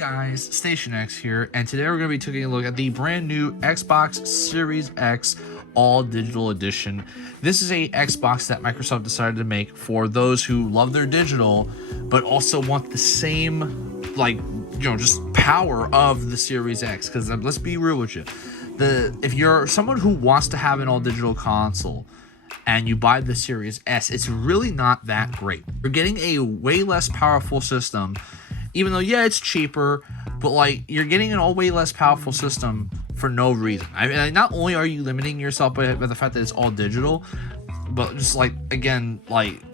guys, Station X here, and today we're going to be taking a look at the brand new Xbox Series X All Digital Edition. This is a Xbox that Microsoft decided to make for those who love their digital, but also want the same, just power of the Series X. Because let's be real with you, if you're someone who wants to have an all digital console and you buy the Series S, it's really not that great. You're getting a way less powerful system. Even though, yeah, it's cheaper, but you're getting an way less powerful system for no reason. I mean, not only are you limiting yourself by the fact that it's all digital, but just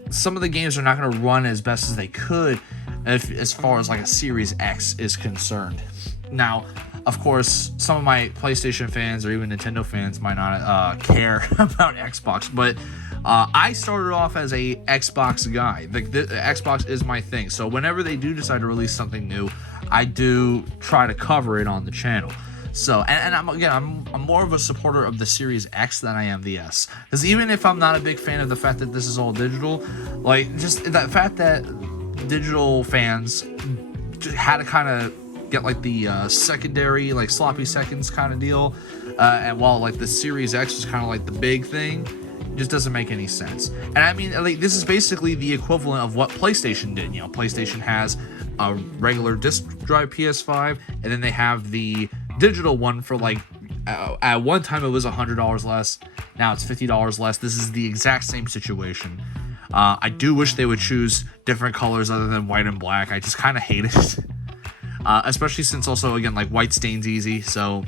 some of the games are not going to run as best as they could as far as a Series X is concerned. Now, of course, some of my PlayStation fans or even Nintendo fans might not care about Xbox, but I started off as a Xbox guy. The Xbox is my thing. So whenever they do decide to release something new, I do try to cover it on the channel. So, and I'm more of a supporter of the Series X than I am the S. Because even if I'm not a big fan of the fact that this is all digital, just that fact that digital fans had to kind of get the secondary, sloppy seconds kind of deal, and while the Series X was kind of the big thing, just doesn't make any sense. And I mean, this is basically the equivalent of what PlayStation did. PlayStation has a regular disc drive PS5, and then they have the digital one for at one time it was $100 less, now it's $50 less. This is the exact same situation. I do wish they would choose different colors other than white and black. I just kind of hate it. Especially since also, again, white stains easy, so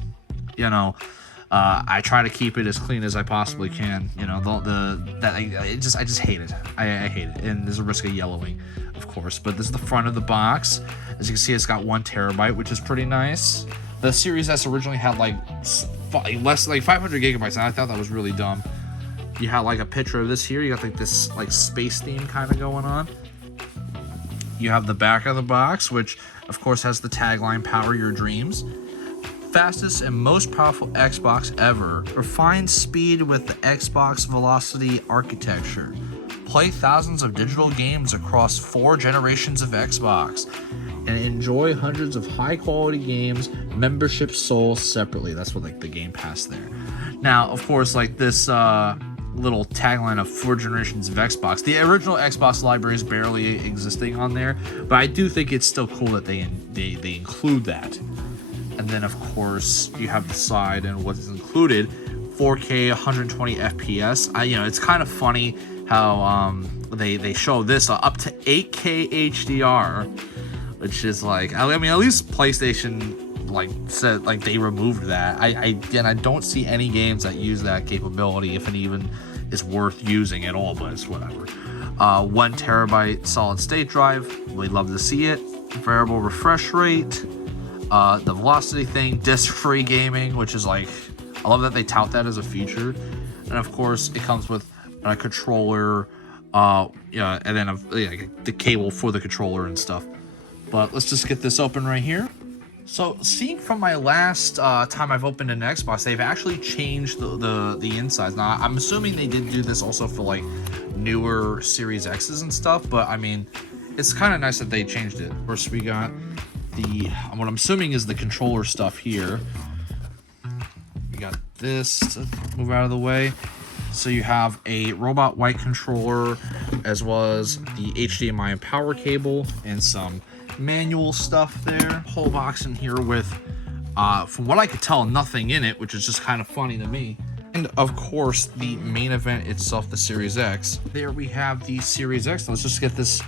I try to keep it as clean as I possibly can. I just hate it. I hate it, and there's a risk of yellowing, of course. But this is the front of the box. As you can see, it's got 1 terabyte, which is pretty nice. The Series S originally had 500 gigabytes, and I thought that was really dumb. You had a picture of this here. You got this space theme kind of going on. You have the back of the box, which of course has the tagline "Power Your Dreams." Fastest and most powerful Xbox ever. Refined speed with the Xbox Velocity architecture. Play thousands of digital games across 4 generations of Xbox. And enjoy hundreds of high quality games, membership sold separately. That's what the Game Pass there. Now, of course, this little tagline of 4 generations of Xbox. The original Xbox library is barely existing on there, but I do think it's still cool that they include that. And then, of course, you have the side and what is included: 4K, 120 FPS. It's kind of funny how they show this up to 8K HDR, which is at least PlayStation said they removed that. I don't see any games that use that capability, if it even is worth using at all, but it's whatever. 1 terabyte solid state drive. We'd love to see it. Variable refresh rate. The velocity thing, disc-free gaming, which is I love that they tout that as a feature. And of course, it comes with a controller, and then the cable for the controller and stuff. But let's just get this open right here. So, seeing from my last time I've opened an Xbox, they've actually changed the insides. Now, I'm assuming they did do this also for newer Series X's and stuff, but I mean, it's kind of nice that they changed it. First, we got what I'm assuming is the controller stuff here. We got this to move out of the way. So you have a robot white controller, as well as the HDMI and power cable, and some manual stuff there. Whole box in here with, from what I could tell, nothing in it, which is just kind of funny to me. And of course, the main event itself, the Series X. There we have the Series X. Let's just get this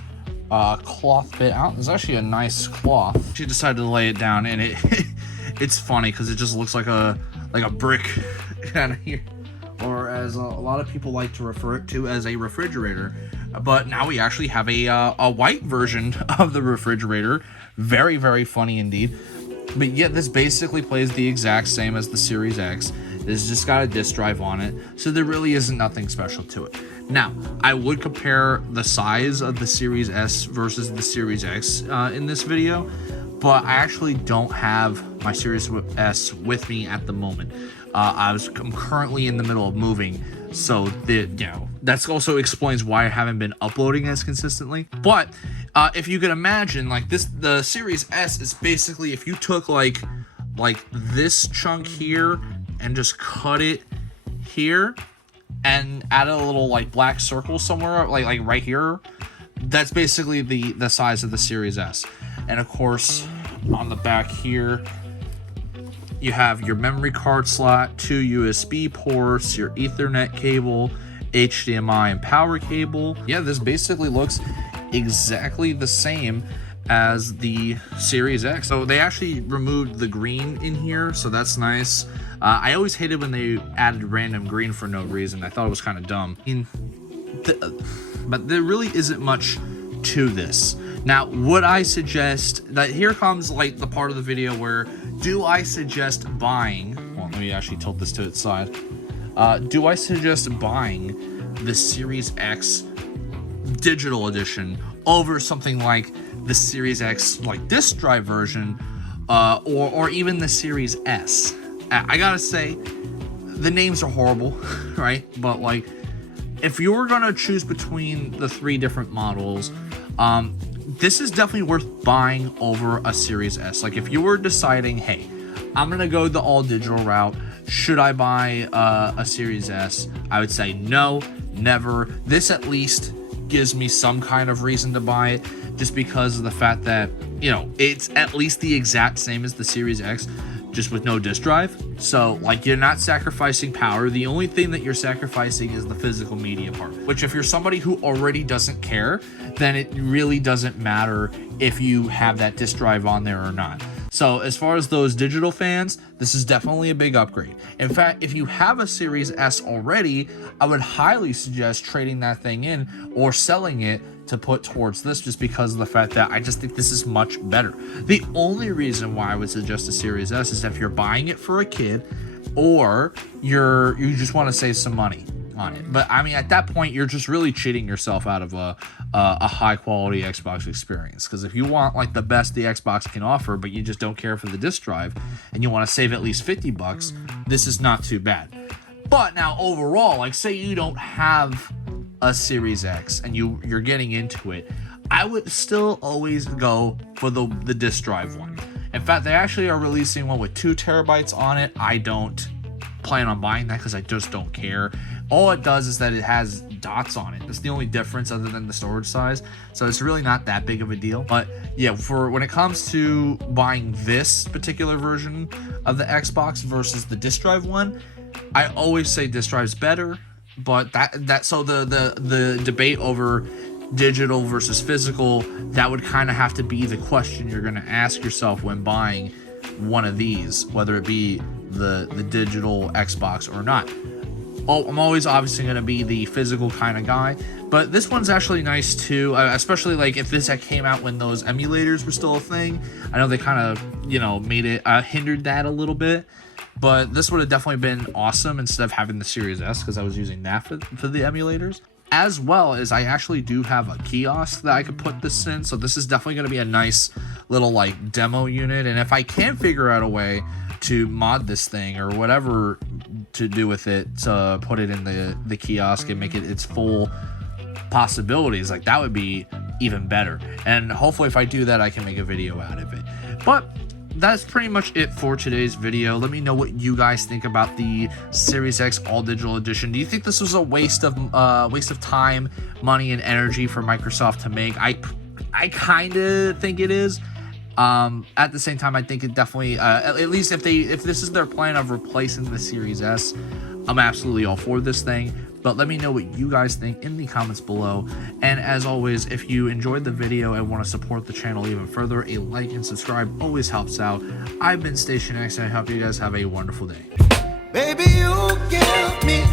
cloth bit out. It's actually a nice cloth. She decided to lay it down, and it's funny because it just looks like a brick kind of here, or as a lot of people like to refer it to as a refrigerator. But now we actually have a white version of the refrigerator. Very, very funny indeed. But yet this basically plays the exact same as the Series X. It's just got a disk drive on it, so there really isn't nothing special to it. Now, I would compare the size of the Series S versus the Series X in this video, but I actually don't have my Series S with me at the moment. I'm currently in the middle of moving, So that's also explains why I haven't been uploading as consistently. But if you can imagine, like the Series S is basically if you took like this chunk here and just cut it here and added a little like black circle somewhere like right here, that's basically the size of the Series S. And of course on the back here you have your memory card slot, 2 USB ports, your Ethernet cable, HDMI and power cable. Yeah, this basically looks exactly the same as the Series X. So they actually removed the green in here, so that's nice. I always hated when they added random green for no reason. I thought it was kind of dumb. But there really isn't much to this. Now, would I suggest that here comes like the part of the video where do I suggest buying, well, let me actually tilt this to its side. Do I suggest buying the Series X digital edition over something like the Series X like disk drive version, or even the Series S? I gotta say, the names are horrible, right? But like, if you were gonna choose between the 3 different models, this is definitely worth buying over a Series S. Like if you were deciding, hey, I'm gonna go the all digital route, should I buy a Series S? I would say no, never. This at least gives me some kind of reason to buy it, just because of the fact that, you know, it's at least the exact same as the Series X, just with no disk drive. So like, you're not sacrificing power. The only thing that you're sacrificing is the physical media part, which if you're somebody who already doesn't care, then it really doesn't matter if you have that disk drive on there or not. So as far as those digital fans, this is definitely a big upgrade. In fact, if you have a Series S already, I would highly suggest trading that thing in or selling it to put towards this, just because of the fact that I just think this is much better. The only reason why I would suggest a Series S is if you're buying it for a kid or you just want to save some money on it. But I mean, at that point, you're just really cheating yourself out of a high quality Xbox experience. Because if you want like the best the Xbox can offer, but you just don't care for the disk drive and you want to save at least $50, this is not too bad. But now overall, like say you don't have a Series X and you're getting into it, I would still always go for the disk drive one. In fact, they actually are releasing one with 2 terabytes on it. I don't plan on buying that because I just don't care. All it does is that it has dots on it. That's the only difference other than the storage size. So it's really not that big of a deal. But yeah, for when it comes to buying this particular version of the Xbox versus the disk drive one, I always say disk drive's better. But so the debate over digital versus physical, that would kind of have to be the question you're going to ask yourself when buying one of these, whether it be the digital Xbox or not. Oh, I'm always obviously going to be the physical kind of guy, but this one's actually nice too, especially like if this came out when those emulators were still a thing. I know they kind of, you know, made it hindered that a little bit. But this would have definitely been awesome instead of having the Series S, because I was using that for the emulators. As well as I actually do have a kiosk that I could put this in. So this is definitely going to be a nice little like demo unit. And if I can figure out a way to mod this thing or whatever to do with it, to put it in the kiosk and make it its full possibilities, like that would be even better. And hopefully if I do that, I can make a video out of it. But that's pretty much it for today's video. Let me know what you guys think about the Series X all digital edition. Do you think this was a waste of time, money, and energy for Microsoft to make? I kind of think it is. At the same time, I think it definitely, at least if this is their plan of replacing the Series S, I'm absolutely all for this thing. But let me know what you guys think in the comments below. And as always, if you enjoyed the video and want to support the channel even further, a like and subscribe always helps out. I've been Station X, and I hope you guys have a wonderful day. Baby, you give me